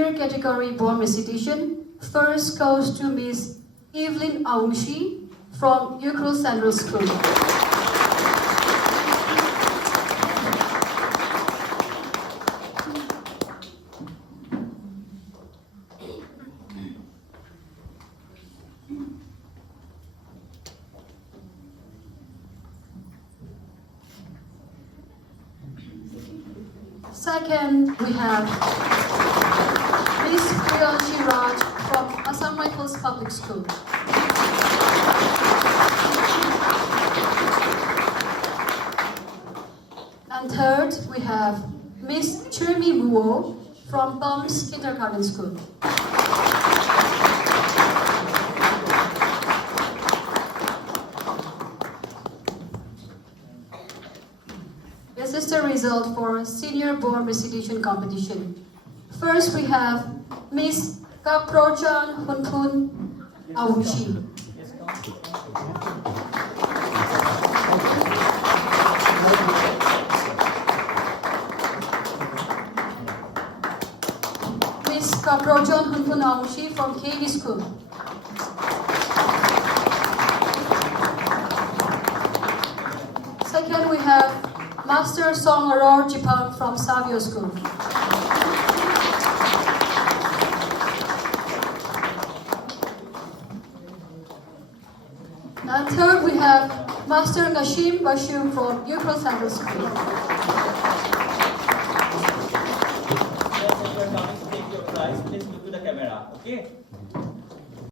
senior category born recitation first goes to Miss Evelyn Aungshi from Ukhrul Central School. Second, we have Miss Priyanshi Raj from Assam Rifles Public School. And third, we have Miss Chirmi Muo from Bums Kindergarten School. This is the result for senior born recitation competition. First, we have Miss Kaprochan Hunpun Aungshi. Miss Kaprochan Hunpun Aungshi from KV School. Second, we have Master Song Aurora Jipang from Savio School. And third, we have Master Kashim Bashum from Ukhrul Central School. If you are coming to take your prize, please look to the camera, okay?